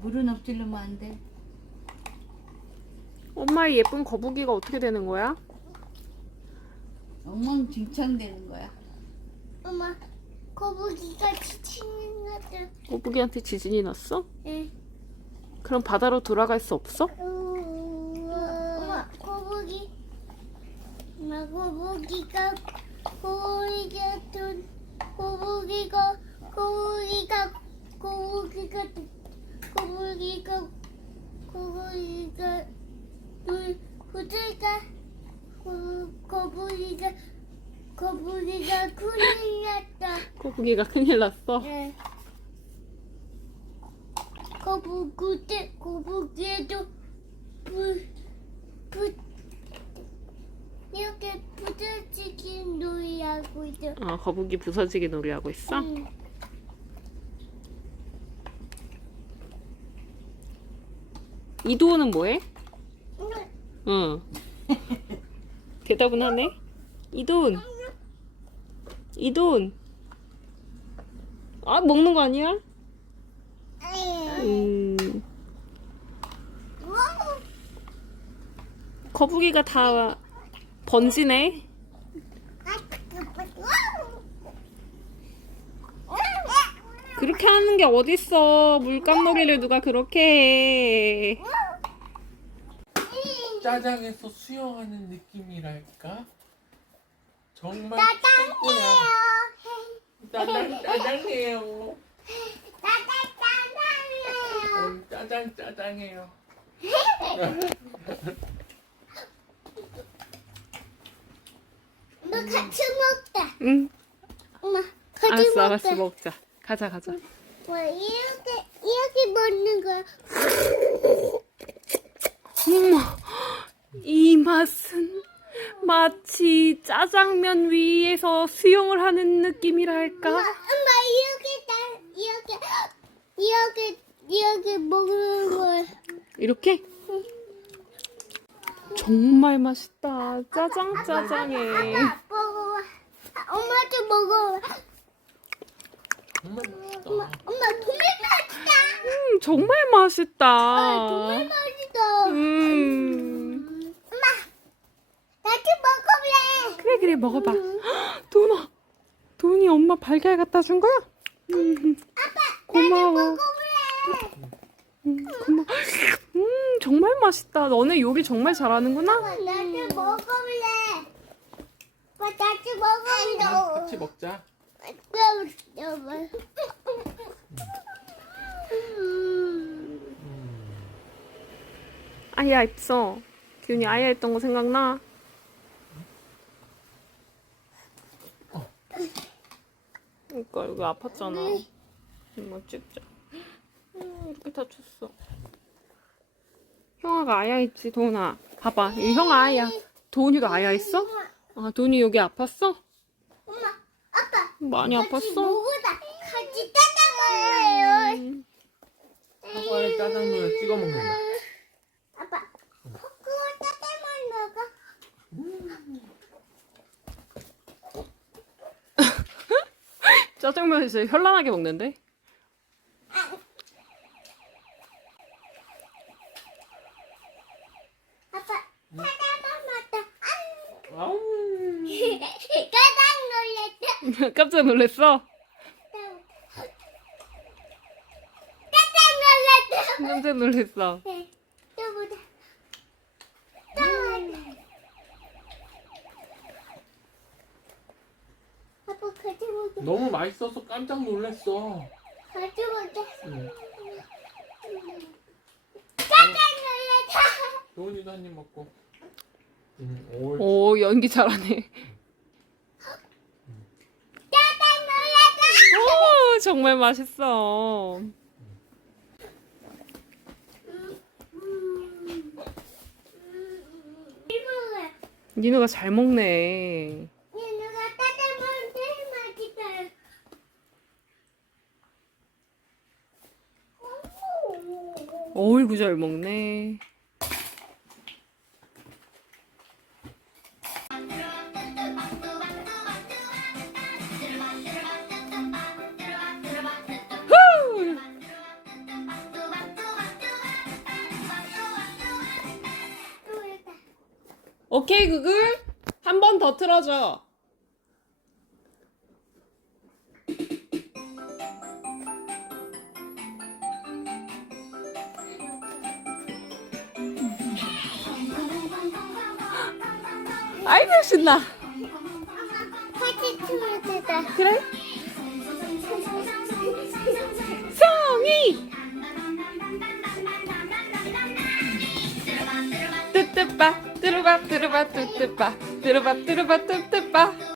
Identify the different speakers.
Speaker 1: 물은 엎질르면 안 돼.
Speaker 2: 엄마의 예쁜 거북이가 어떻게 되는 거야?
Speaker 1: 엉망진창 되는 거야.
Speaker 3: 엄마, 거북이가 지치는 거죠.
Speaker 2: 거북이한테 지진이 났어?
Speaker 3: 응.
Speaker 2: 그럼 바다로 돌아갈 수 없어?
Speaker 3: 엄마, 엄마, 거북이가 거북이가 큰일 났다.
Speaker 2: 거북이가 큰일 났어?
Speaker 3: 네. 거북이도 이렇게 부서지긴 놀이하고 있어.
Speaker 2: 거북이 부서지게 놀이하고 있어?
Speaker 3: 응.
Speaker 2: 이도훈은 뭐해? 응. 대답은 하네? 이도훈. 이도훈. 먹는 거 아니야? 거북이가 다 번지네. 그렇게 하는 게 어딨어. 물감놀이를 누가 그렇게 해.
Speaker 4: 짜장에서 수영하는 느낌이랄까? 정말 최고야. 짜장해요. 짜장해요.
Speaker 3: 엄마 같이 먹자.
Speaker 2: 응.
Speaker 3: 엄마 같이 먹자.
Speaker 2: 알았어 먹자. 가자.
Speaker 3: 와, 이렇게 먹는 거야.
Speaker 2: 이 맛은 마치 짜장면 위에서 수영을 하는 느낌이랄까?
Speaker 3: 엄마 이렇게 먹는 거야.
Speaker 2: 이렇게? 정말 맛있다. 짜장해.
Speaker 3: 아빠 먹어봐. 엄마도 먹어.
Speaker 4: 정말 맛있다.
Speaker 3: 엄마 정말 맛있다.
Speaker 2: 정말 맛있다.
Speaker 3: 정말 맛있다. 엄마 나도 먹어볼래.
Speaker 2: 그래 먹어봐. 도훈이 엄마 달걀 갖다 준 거야? 고마워.
Speaker 3: 먹어볼래.
Speaker 2: 고마워. 정말 맛있다. 너네 요리 정말 잘하는구나.
Speaker 3: 나도 먹어볼래. 나도 먹어볼래.
Speaker 4: 같이 먹자.
Speaker 2: 아야 있어. 기훈이 아야 했던 거 생각나? 그러니까 여기 아팠잖아. 이거 찍자. 이렇게 다쳤어. 형아가 아야 있지, 도훈아. 봐봐, 이 형아 아야. 도훈이도 아야 있어? 도훈이 여기 아팠어?
Speaker 3: 엄마, 아빠.
Speaker 2: 많이
Speaker 3: 같이
Speaker 2: 아팠어?
Speaker 3: 먹어다. 같이 짜장 먹어요.
Speaker 4: 사과에 짜장면을 찍어 먹는다.
Speaker 3: 아빠, 그거 짜장면 먹어.
Speaker 2: 짜장면 진짜 현란하게 먹는데?
Speaker 3: 아빠, 짜장면 먹다.
Speaker 4: 아우.
Speaker 3: 깜짝 놀랐다.
Speaker 2: 깜짝 놀랐어? 깜짝 놀랐어.
Speaker 3: 또 보자. 아빠 같이 먹자.
Speaker 4: 너무 맛있어서 깜짝 놀랐어.
Speaker 3: 같이 먹자.
Speaker 4: 응.
Speaker 3: 깜짝 놀랐다.
Speaker 4: 도훈이도 한 입 먹고. 오.
Speaker 2: 오, 연기 잘하네.
Speaker 3: 깜짝 놀랐다.
Speaker 2: 오, 정말 맛있어.
Speaker 3: 이모가
Speaker 2: 니누가 잘 먹네.
Speaker 3: 누가 짜장면 제일 맛있어요.
Speaker 2: 어이구 잘 먹네. 후! 오케이 구글 한 번 더 틀어줘. 아이고 신나.
Speaker 3: 같이 춤을 추자.
Speaker 2: 그래? 성이 뜨뜨빠 뚜루밥 뚜루밥 뚜뜨빠 뚜루밥 뚜루밥 뚜뜨빠